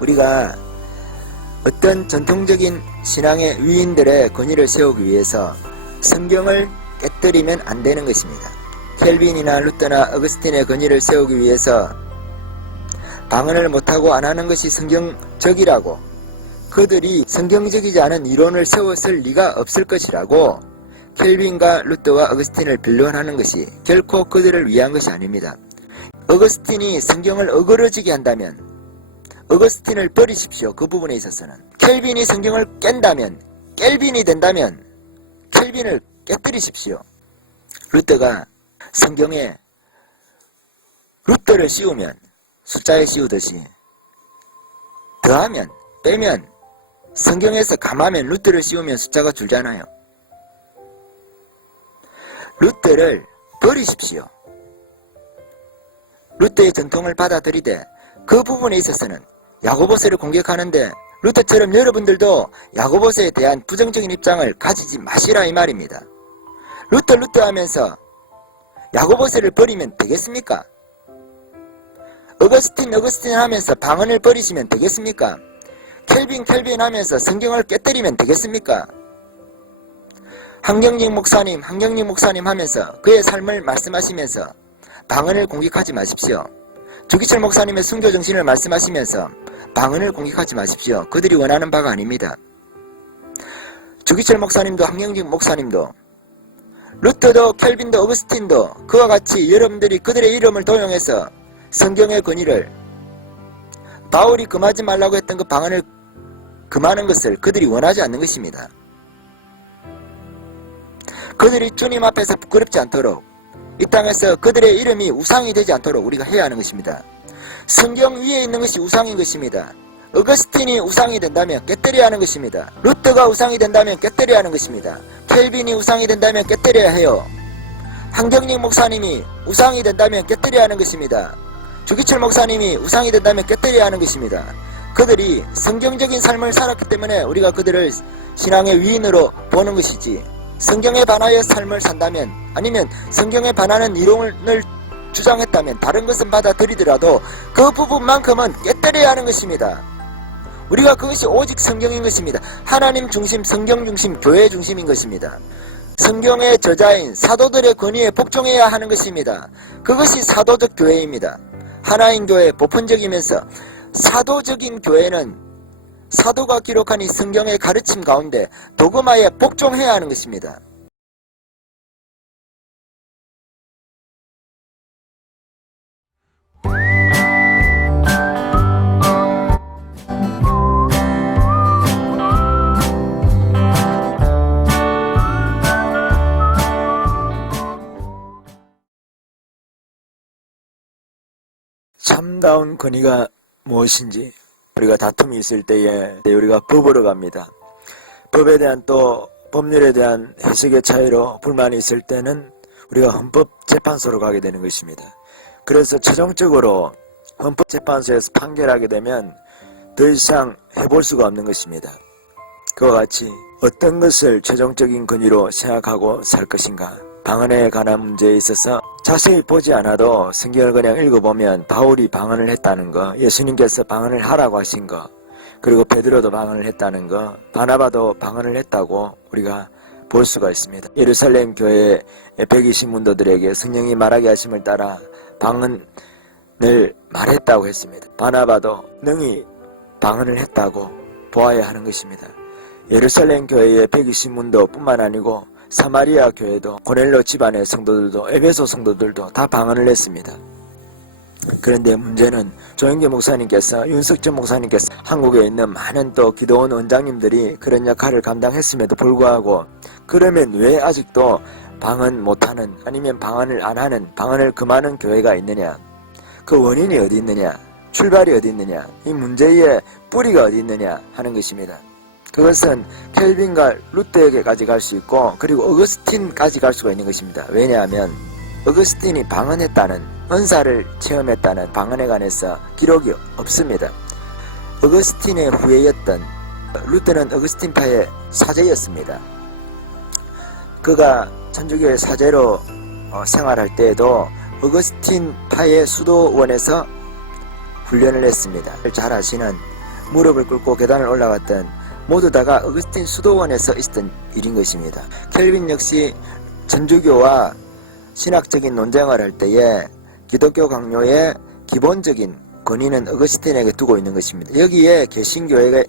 우리가 어떤 전통적인 신앙의 위인들의 권위를 세우기 위해서 성경을 깨뜨리면 안 되는 것입니다. 켈빈이나 루터나 어거스틴의 권위를 세우기 위해서 방언을 못하고 안 하는 것이 성경적이라고, 그들이 성경적이지 않은 이론을 세웠을 리가 없을 것이라고 켈빈과 루터와 어거스틴을 변론하는 것이 결코 그들을 위한 것이 아닙니다. 어거스틴이 성경을 어그러지게 한다면 어거스틴을 버리십시오. 그 부분에 있어서는. 켈빈이 성경을 깬다면, 켈빈이 된다면 켈빈을 깨뜨리십시오. 루터가 성경에 루터를 씌우면 숫자에 씌우듯이 더하면, 빼면, 성경에서 감하면, 루터를 씌우면 숫자가 줄잖아요. 루터를 버리십시오. 루터의 전통을 받아들이되 그 부분에 있어서는 야고보서를 공격하는데 루터처럼 여러분들도 야고보서에 대한 부정적인 입장을 가지지 마시라 이 말입니다. 루터 하면서 야고보서를 버리면 되겠습니까? 어거스틴 하면서 방언을 버리시면 되겠습니까? 켈빈 하면서 성경을 깨뜨리면 되겠습니까? 한경직 목사님 하면서 그의 삶을 말씀하시면서 방언을 공격하지 마십시오. 주기철 목사님의 순교 정신을 말씀하시면서 방언을 공격하지 마십시오. 그들이 원하는 바가 아닙니다. 주기철 목사님도 한경직 목사님도 루터도 켈빈도 어거스틴도 그와 같이 여러분들이 그들의 이름을 도용해서 성경의 권위를, 바울이 금하지 말라고 했던 그 방언을 금하는 것을 그들이 원하지 않는 것입니다. 그들이 주님 앞에서 부끄럽지 않도록, 이 땅에서 그들의 이름이 우상이 되지 않도록 우리가 해야 하는 것입니다. 성경 위에 있는 것이 우상인 것입니다. 어거스틴이 우상이 된다면 깨뜨려야 하는 것입니다. 루터가 우상이 된다면 깨뜨려야 하는 것입니다. 켈빈이 우상이 된다면 깨뜨려야 해요. 한경직 목사님이 우상이 된다면 깨뜨려야 하는 것입니다. 주기철 목사님이 우상이 된다면 깨뜨려야 하는 것입니다. 그들이 성경적인 삶을 살았기 때문에 우리가 그들을 신앙의 위인으로 보는 것이지, 성경에 반하여 삶을 산다면, 아니면 성경에 반하는 이론을 주장했다면 다른 것은 받아들이더라도 그 부분만큼은 깨뜨려야 하는 것입니다. 우리가 그것이 오직 성경인 것입니다. 하나님 중심, 성경 중심, 교회 중심인 것입니다. 성경의 저자인 사도들의 권위에 복종해야 하는 것입니다. 그것이 사도적 교회입니다. 하나인 교회, 보편적이면서 사도적인 교회는 사도가 기록한 이 성경의 가르침 가운데 도그마에 복종해야 하는 것입니다. 참다운 권위가 무엇인지, 우리가 다툼이 있을 때에 우리가 법으로 갑니다. 법에 대한 또 법률에 대한 해석의 차이로 불만이 있을 때는 우리가 헌법재판소로 가게 되는 것입니다. 그래서 최종적으로 헌법재판소에서 판결하게 되면 더 이상 해볼 수가 없는 것입니다. 그와 같이 어떤 것을 최종적인 권위로 생각하고 살 것인가, 방언에 관한 문제에 있어서 자세히 보지 않아도 성경을 그냥 읽어보면 바울이 방언을 했다는 거, 예수님께서 방언을 하라고 하신 거, 그리고 베드로도 방언을 했다는 거, 바나바도 방언을 했다고 우리가 볼 수가 있습니다. 예루살렘 교회의 120문도들에게 성령이 말하게 하심을 따라 방언을 말했다고 했습니다. 바나바도 능히 방언을 했다고 보아야 하는 것입니다. 예루살렘 교회의 120문도 뿐만 아니고 사마리아 교회도, 고넬로 집안의 성도들도, 에베소 성도들도 다 방언을 했습니다. 그런데 문제는 조영기 목사님께서, 윤석천 목사님께서, 한국에 있는 많은 또 기도원 원장님들이 그런 역할을 감당했음에도 불구하고, 그러면 왜 아직도 방언 못하는, 아니면 방언을 안 하는, 방언을 금하는 교회가 있느냐? 그 원인이 어디 있느냐? 출발이 어디 있느냐? 이 문제의 뿌리가 어디 있느냐 하는 것입니다. 그것은 켈빈과 루터에게까지 갈 수 있고, 그리고 어거스틴까지 갈 수가 있는 것입니다. 왜냐하면 어거스틴이 방언했다는, 은사를 체험했다는 방언에 관해서 기록이 없습니다. 어거스틴의 후예였던 루터는 어거스틴파의 사제였습니다. 그가 천주교의 사제로 생활할 때에도 어거스틴파의 수도원에서 훈련을 했습니다. 잘 아시는 무릎을 꿇고 계단을 올라갔던 모두 다가 어거스틴 수도원에서 있었던 일인 것입니다. 켈빈 역시 천주교와 신학적인 논쟁을 할 때에 기독교 강요의 기본적인 권위는 어거스틴에게 두고 있는 것입니다. 여기에 개신교회의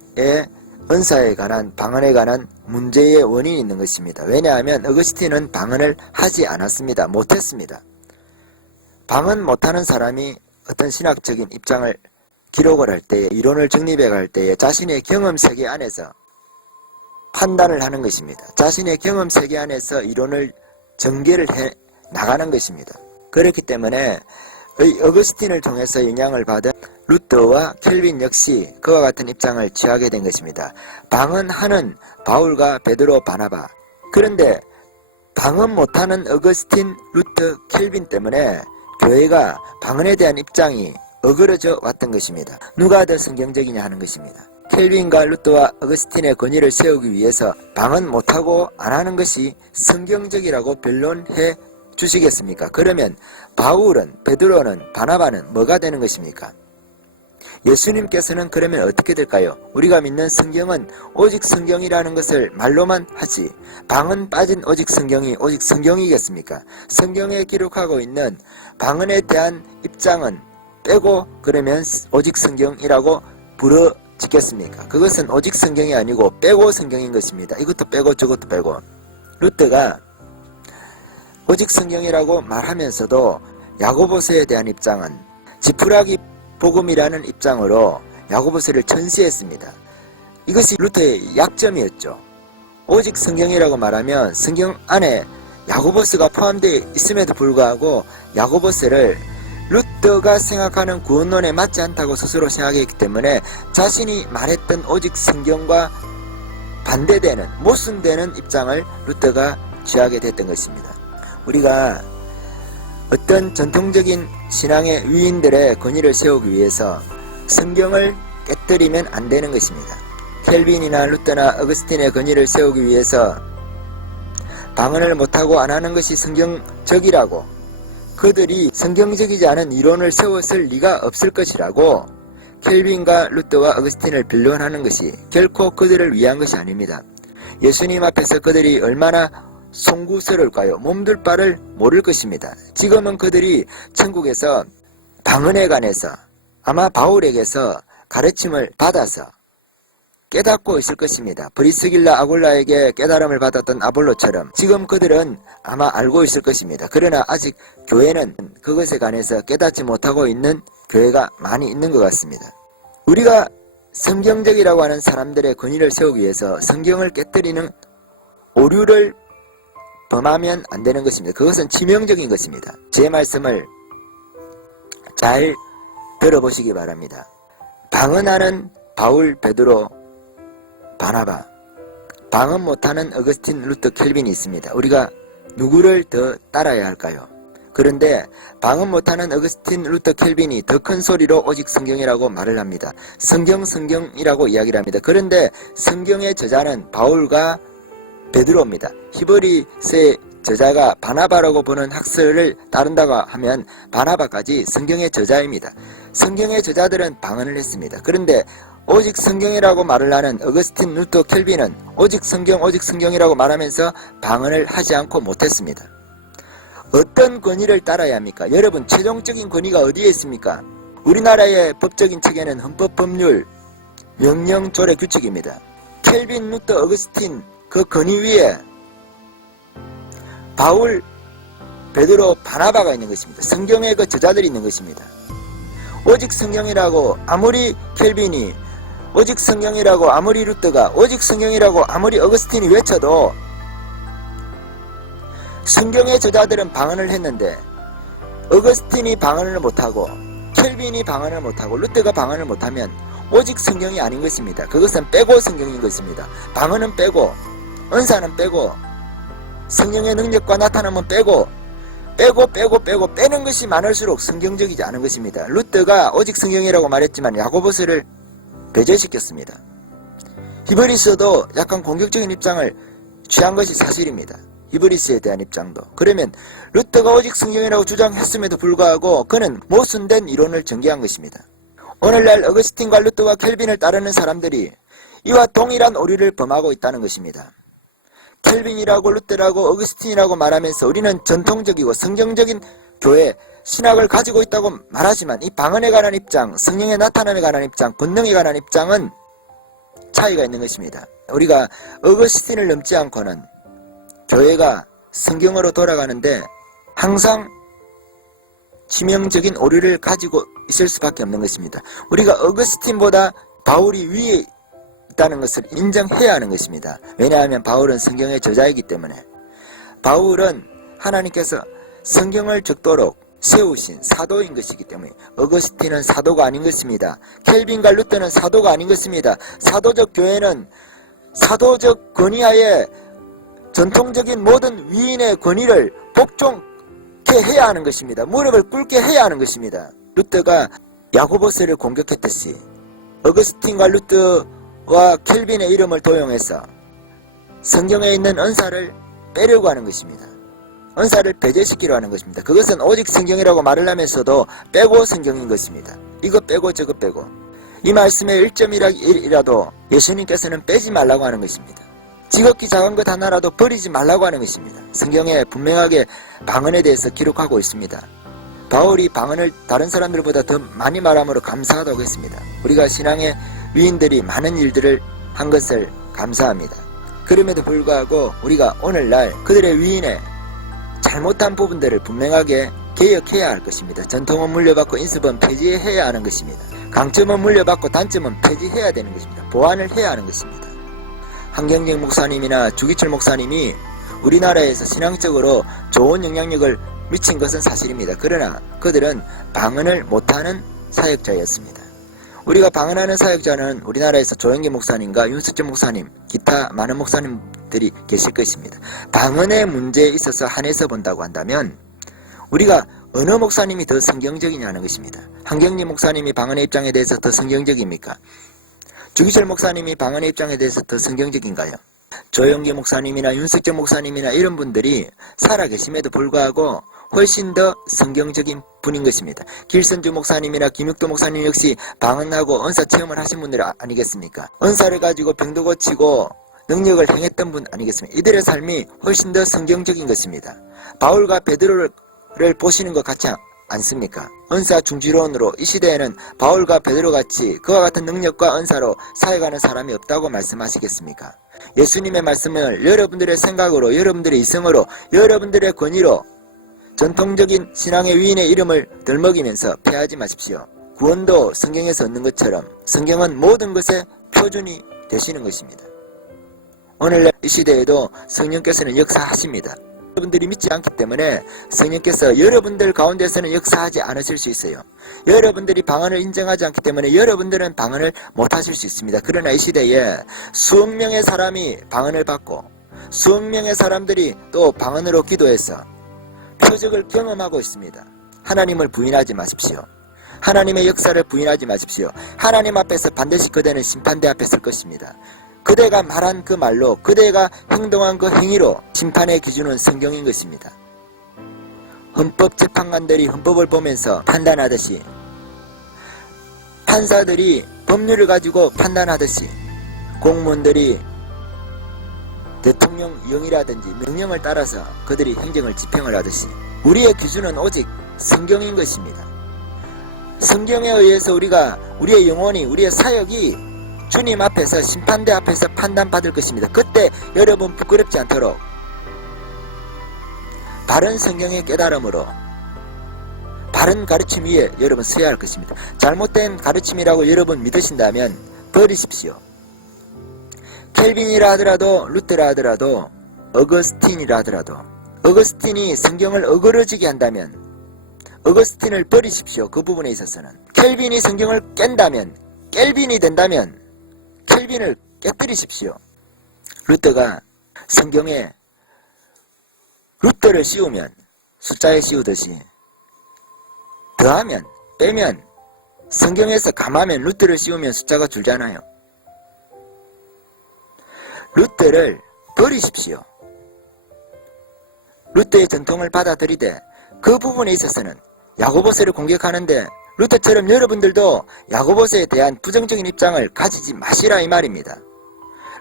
은사에 관한, 방언에 관한 문제의 원인이 있는 것입니다. 왜냐하면 어거스틴은 방언을 하지 않았습니다. 못했습니다. 방언 못하는 사람이 어떤 신학적인 입장을 기록을 할 때, 이론을 정립해 갈 때에 자신의 경험 세계 안에서 판단을 하는 것입니다. 자신의 경험 세계 안에서 이론을 전개를 해 나가는 것입니다. 그렇기 때문에 어거스틴을 통해서 영향을 받은 루터와 켈빈 역시 그와 같은 입장을 취하게 된 것입니다. 방언하는 바울과 베드로, 바나바. 그런데 방언 못하는 어거스틴, 루터, 켈빈 때문에 교회가 방언에 대한 입장이 어그러져 왔던 것입니다. 누가 더 성경적이냐 하는 것입니다. 켈빈과 루터와 어거스틴의 권위를 세우기 위해서 방언 못하고 안 하는 것이 성경적이라고 변론해 주시겠습니까? 그러면 바울은, 베드로는, 바나바는 뭐가 되는 것입니까? 예수님께서는 그러면 어떻게 될까요? 우리가 믿는 성경은 오직 성경이라는 것을 말로만 하지, 방언 빠진 오직 성경이 오직 성경이겠습니까? 성경에 기록하고 있는 방언에 대한 입장은 빼고 그러면 오직 성경이라고 부르짖겠습니까? 그것은 오직 성경이 아니고 빼고 성경인 것입니다. 이것도 빼고 저것도 빼고. 루터가 오직 성경이라고 말하면서도 야고보서에 대한 입장은 지푸라기 복음이라는 입장으로 야고보서를 전시했습니다. 이것이 루터의 약점이었죠. 오직 성경이라고 말하면 성경 안에 야고보서가 포함되어 있음에도 불구하고 야고보서를 루터가 생각하는 구원론에 맞지 않다고 스스로 생각했기 때문에 자신이 말했던 오직 성경과 반대되는, 모순되는 입장을 루터가 취하게 됐던 것입니다. 우리가 어떤 전통적인 신앙의 위인들의 권위를 세우기 위해서 성경을 깨뜨리면 안 되는 것입니다. 켈빈이나 루터나 어거스틴의 권위를 세우기 위해서 방언을 못하고 안 하는 것이 성경적이라고, 그들이 성경적이지 않은 이론을 세웠을 리가 없을 것이라고 켈빈과 루터와 어거스틴을 변론하는 것이 결코 그들을 위한 것이 아닙니다. 예수님 앞에서 그들이 얼마나 송구스러울까요? 몸둘 바를 모를 것입니다. 지금은 그들이 천국에서 방언에 관해서 아마 바울에게서 가르침을 받아서 깨닫고 있을 것입니다. 브리스길라 아굴라에게 깨달음을 받았던 아볼로처럼 지금 그들은 아마 알고 있을 것입니다. 그러나 아직 교회는 그것에 관해서 깨닫지 못하고 있는 교회가 많이 있는 것 같습니다. 우리가 성경적이라고 하는 사람들의 권위를 세우기 위해서 성경을 깨뜨리는 오류를 범하면 안 되는 것입니다. 그것은 치명적인 것입니다. 제 말씀을 잘 들어보시기 바랍니다. 방언하는 바울, 베드로, 바나바, 방언 못하는 어거스틴, 루터, 켈빈이 있습니다. 우리가 누구를 더 따라야 할까요? 그런데 방언 못하는 어거스틴, 루터, 켈빈이 더 큰 소리로 오직 성경이라고 말을 합니다. 성경이라고 이야기를 합니다. 그런데 성경의 저자는 바울과 베드로입니다. 히브리서의 저자가 바나바라고 보는 학설을 따른다고 하면 바나바까지 성경의 저자입니다. 성경의 저자들은 방언을 했습니다. 그런데 오직 성경이라고 말을 하는 어거스틴, 루터, 켈빈은 오직 성경이라고 말하면서 방언을 하지 않고 못했습니다. 어떤 권위를 따라야 합니까? 여러분, 최종적인 권위가 어디에 있습니까? 우리나라의 법적인 체계는 헌법, 법률, 명령, 조례, 규칙입니다. 켈빈, 루터, 어거스틴 그 권위 위에 바울, 베드로, 바나바가 있는 것입니다. 성경의 그 저자들이 있는 것입니다. 오직 성경이라고 아무리 켈빈이, 오직 성경이라고 아무리 루터가, 오직 성경이라고 아무리 어거스틴이 외쳐도 성경의 저자들은 방언을 했는데 어거스틴이 방언을 못하고 켈빈이 방언을 못하고 루터가 방언을 못하면 오직 성경이 아닌 것입니다. 그것은 빼고 성경인 것입니다. 방언은 빼고, 은사는 빼고, 성령의 능력과 나타남은 빼고 빼는 것이 많을수록 성경적이지 않은 것입니다. 루터가 오직 성경이라고 말했지만 야고보서를 배제시켰습니다. 히브리서도 약간 공격적인 입장을 취한 것이 사실입니다. 히브리서에 대한 입장도. 그러면 루터가 오직 성경이라고 주장했음에도 불구하고 그는 모순된 이론을 전개한 것입니다. 오늘날 어거스틴과 루터와 켈빈을 따르는 사람들이 이와 동일한 오류를 범하고 있다는 것입니다. 켈빈이라고 루터라고 어거스틴이라고 말하면서 우리는 전통적이고 성경적인 교회, 신학을 가지고 있다고 말하지만 이 방언에 관한 입장, 성령의 나타남에 관한 입장, 권능에 관한 입장은 차이가 있는 것입니다. 우리가 어거스틴을 넘지 않고는 교회가 성경으로 돌아가는데 항상 치명적인 오류를 가지고 있을 수밖에 없는 것입니다. 우리가 어거스틴보다 바울이 위에 있다는 것을 인정해야 하는 것입니다. 왜냐하면 바울은 성경의 저자이기 때문에. 바울은 하나님께서 성경을 적도록 세우신 사도인 것이기 때문에. 어거스틴은 사도가 아닌 것입니다. 켈빈과 루터는 사도가 아닌 것입니다. 사도적 교회는 사도적 권위하에 전통적인 모든 위인의 권위를 복종케 해야 하는 것입니다. 무릎을 꿇게 해야 하는 것입니다. 루터가 야고보서를 공격했듯이 어거스틴과 루터와 켈빈의 이름을 도용해서 성경에 있는 은사를 빼려고 하는 것입니다. 은사를 배제시키려 하는 것입니다. 그것은 오직 성경이라고 말을 하면서도 빼고 성경인 것입니다. 이거 빼고 저거 빼고. 이 말씀의 1점이라도 예수님께서는 빼지 말라고 하는 것입니다. 지극히 작은 것 하나라도 버리지 말라고 하는 것입니다. 성경에 분명하게 방언에 대해서 기록하고 있습니다. 바울이 방언을 다른 사람들보다 더 많이 말함으로 감사하다고 했습니다. 우리가 신앙의 위인들이 많은 일들을 한 것을 감사합니다. 그럼에도 불구하고 우리가 오늘날 그들의 위인의 잘못한 부분들을 분명하게 개혁해야 할 것입니다. 전통은 물려받고 인습은 폐지해야 하는 것입니다. 강점은 물려받고 단점은 폐지해야 되는 것입니다. 보완을 해야 하는 것입니다. 한경직 목사님이나 주기철 목사님이 우리나라에서 신앙적으로 좋은 영향력을 미친 것은 사실입니다. 그러나 그들은 방언을 못하는 사역자였습니다. 우리가 방언하는 사역자는 우리나라에서 조영기 목사님과 윤석재 목사님, 기타 많은 목사님들이 계실 것입니다. 방언의 문제에 있어서 한해서 본다고 한다면 우리가 어느 목사님이 더 성경적이냐는 것입니다. 한경직 목사님이 방언의 입장에 대해서 더 성경적입니까? 주기철 목사님이 방언의 입장에 대해서 더 성경적인가요? 조영기 목사님이나 윤석재 목사님이나 이런 분들이 살아계심에도 불구하고 훨씬 더 성경적인 분인 것입니다. 길선주 목사님이나 김육도 목사님 역시 방언하고 은사 체험을 하신 분들 아니겠습니까? 은사를 가지고 병도 고치고 능력을 행했던 분 아니겠습니까? 이들의 삶이 훨씬 더 성경적인 것입니다. 바울과 베드로를 보시는 것 같지 않습니까? 은사 중지론으로 이 시대에는 바울과 베드로같이 그와 같은 능력과 은사로 사역하는 사람이 없다고 말씀하시겠습니까? 예수님의 말씀을 여러분들의 생각으로, 여러분들의 이성으로, 여러분들의 권위로 전통적인 신앙의 위인의 이름을 덜먹이면서 폐하지 마십시오. 구원도 성경에서 얻는 것처럼 성경은 모든 것의 표준이 되시는 것입니다. 오늘날 이 시대에도 성령께서는 역사하십니다. 여러분들이 믿지 않기 때문에 성령께서 여러분들 가운데서는 역사하지 않으실 수 있어요. 여러분들이 방언을 인정하지 않기 때문에 여러분들은 방언을 못하실 수 있습니다. 그러나 이 시대에 수억 명의 사람이 방언을 받고 수억 명의 사람들이 또 방언으로 기도해서 표적을 경험하고 있습니다. 하나님을 부인하지 마십시오. 하나님의 역사를 부인하지 마십시오. 하나님 앞에서 반드시 그대는 심판대 앞에 설 것입니다. 그대가 말한 그 말로, 그대가 행동한 그 행위로 심판의 기준은 성경인 것입니다. 헌법재판관들이 헌법을 보면서 판단하듯이, 판사들이 법률을 가지고 판단하듯이, 공무원들이 대통령령이라든지 명령을 따라서 그들이 행정을 집행을 하듯이 우리의 기준은 오직 성경인 것입니다. 성경에 의해서 우리의 영혼이, 우리의 사역이 주님 앞에서, 심판대 앞에서 판단받을 것입니다. 그때 여러분 부끄럽지 않도록 바른 성경의 깨달음으로 바른 가르침 위에 여러분 서야 할 것입니다. 잘못된 가르침이라고 여러분 믿으신다면 버리십시오. 켈빈이라 하더라도, 루터라 하더라도, 어거스틴이라 하더라도, 어거스틴이 성경을 어그러지게 한다면 어거스틴을 버리십시오. 그 부분에 있어서는. 켈빈이 성경을 깬다면, 켈빈이 된다면 켈빈을 깨뜨리십시오. 루터가 성경에 루터를 씌우면 숫자에 씌우듯이 더하면, 빼면, 성경에서 감하면 루터를 씌우면 숫자가 줄잖아요. 루터를 버리십시오. 루터의 전통을 받아들이되 그 부분에 있어서는 야고보서를 공격하는데 루터처럼 여러분들도 야고보서에 대한 부정적인 입장을 가지지 마시라 이 말입니다.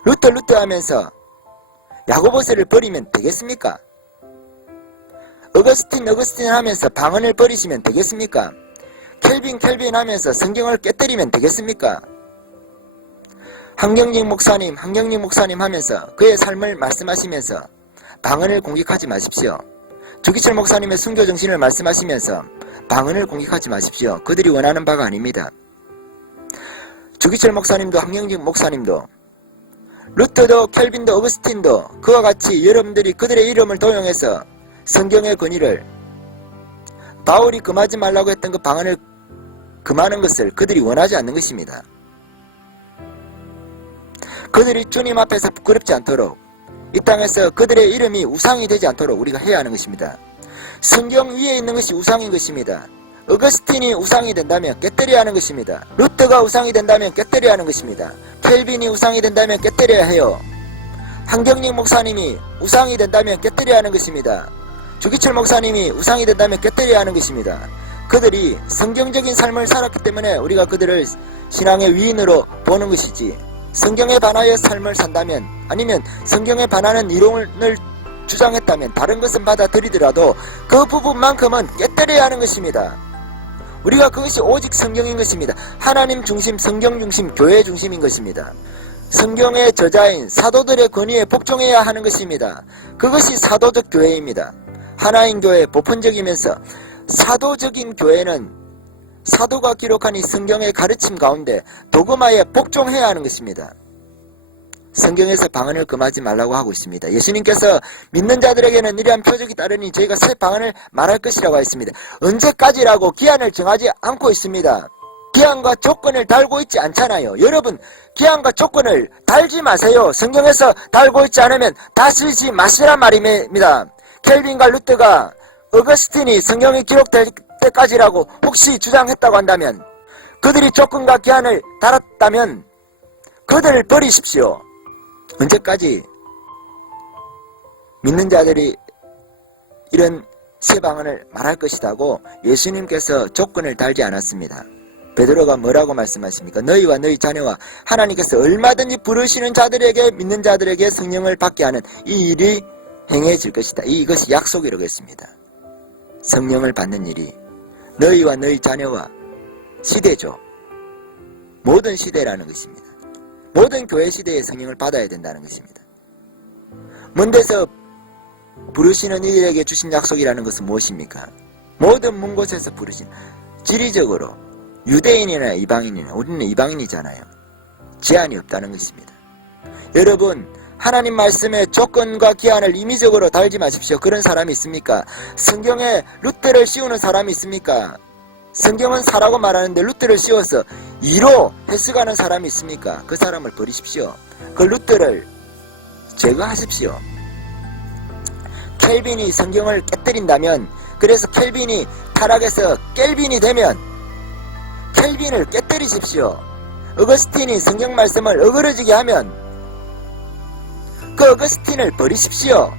루터 하면서 야고보서를 버리면 되겠습니까? 어거스틴 하면서 방언을 버리시면 되겠습니까? 켈빈 하면서 성경을 깨뜨리면 되겠습니까? 한경직 목사님 하면서 그의 삶을 말씀하시면서 방언을 공격하지 마십시오. 주기철 목사님의 순교 정신을 말씀하시면서 방언을 공격하지 마십시오. 그들이 원하는 바가 아닙니다. 주기철 목사님도 한경직 목사님도 루터도 켈빈도 어거스틴도 그와 같이 여러분들이 그들의 이름을 도용해서 성경의 권위를 바울이 금하지 말라고 했던 그 방언을 금하는 것을 그들이 원하지 않는 것입니다. 그들이 주님 앞에서 부끄럽지 않도록 이 땅에서 그들의 이름이 우상이 되지 않도록 우리가 해야 하는 것입니다. 성경 위에 있는 것이 우상인 것입니다. 어거스틴이 우상이 된다면 깨뜨려야 하는 것입니다. 루터가 우상이 된다면 깨뜨려야 하는 것입니다. 켈빈이 우상이 된다면 깨뜨려야 해요. 한경직 목사님이 우상이 된다면 깨뜨려야 하는 것입니다. 주기철 목사님이 우상이 된다면 깨뜨려야 하는 것입니다. 그들이 성경적인 삶을 살았기 때문에 우리가 그들을 신앙의 위인으로 보는 것이지, 성경에 반하여 삶을 산다면, 아니면 성경에 반하는 이론을 주장했다면 다른 것은 받아들이더라도 그 부분만큼은 깨뜨려야 하는 것입니다. 우리가 그것이 오직 성경인 것입니다. 하나님 중심, 성경 중심, 교회 중심인 것입니다. 성경의 저자인 사도들의 권위에 복종해야 하는 것입니다. 그것이 사도적 교회입니다. 하나인 교회, 보편적이면서 사도적인 교회는 사도가 기록한 이 성경의 가르침 가운데 도그마에 복종해야 하는 것입니다. 성경에서 방언을 금하지 말라고 하고 있습니다. 예수님께서 믿는 자들에게는 이러한 표적이 따르니 저희가 새 방언을 말할 것이라고 했습니다. 언제까지라고 기한을 정하지 않고 있습니다. 기한과 조건을 달고 있지 않잖아요. 여러분, 기한과 조건을 달지 마세요. 성경에서 달고 있지 않으면 다 쓰지 마시란 말입니다. 켈빈과 루터가 어거스틴이 성경이 기록될 때까지라고 혹시 주장했다고 한다면, 그들이 조건과 기한을 달았다면 그들을 버리십시오. 언제까지 믿는 자들이 이런 새 방언을 말할 것이라고 예수님께서 조건을 달지 않았습니다. 베드로가 뭐라고 말씀하십니까? 너희와 너희 자녀와 하나님께서 얼마든지 부르시는 자들에게, 믿는 자들에게 성령을 받게 하는 이 일이 행해질 것이다. 이것이 약속이라고 했습니다. 성령을 받는 일이 너희와 너희 자녀와 시대죠. 모든 시대라는 것입니다. 모든 교회 시대의 성령을 받아야 된다는 것입니다. 먼 데서 부르시는 이들에게 주신 약속이라는 것은 무엇입니까? 모든 먼 곳에서 부르신, 지리적으로 유대인이나 이방인이나, 우리는 이방인이잖아요. 제한이 없다는 것입니다. 여러분, 하나님 말씀에 조건과 기한을 임의적으로 달지 마십시오. 그런 사람이 있습니까? 성경에 루터를 씌우는 사람이 있습니까? 성경은 사라고 말하는데 루터를 씌워서 이로 해석하는 사람이 있습니까? 그 사람을 버리십시오. 그 루터를 제거하십시오. 켈빈이 성경을 깨뜨린다면, 그래서 켈빈이 타락해서 켈빈이 되면 켈빈을 깨뜨리십시오. 어거스틴이 성경 말씀을 어그러지게 하면 그 어거스틴을 버리십시오.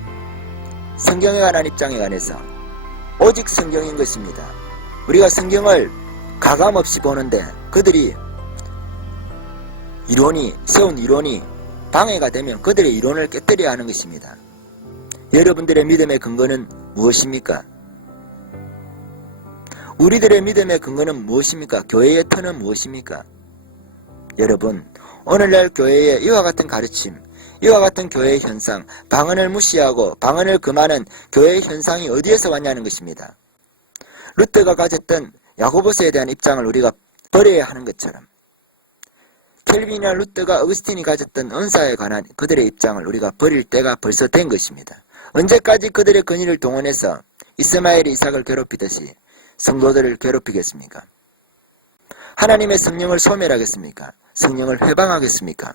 성경에 관한 입장에 관해서 오직 성경인 것입니다. 우리가 성경을 가감없이 보는데 그들이 세운 이론이 방해가 되면 그들의 이론을 깨뜨려야 하는 것입니다. 여러분들의 믿음의 근거는 무엇입니까? 우리들의 믿음의 근거는 무엇입니까? 교회의 터는 무엇입니까? 여러분, 오늘날 교회의 이와 같은 가르침, 이와 같은 교회의 현상, 방언을 무시하고 방언을 금하는 교회의 현상이 어디에서 왔냐는 것입니다. 루터가 가졌던 야고보서에 대한 입장을 우리가 버려야 하는 것처럼, 켈빈이나 루터가 어거스틴이 가졌던 은사에 관한 그들의 입장을 우리가 버릴 때가 벌써 된 것입니다. 언제까지 그들의 권위를 동원해서 이스마엘이 이삭을 괴롭히듯이 성도들을 괴롭히겠습니까? 하나님의 성령을 소멸하겠습니까? 성령을 회방하겠습니까?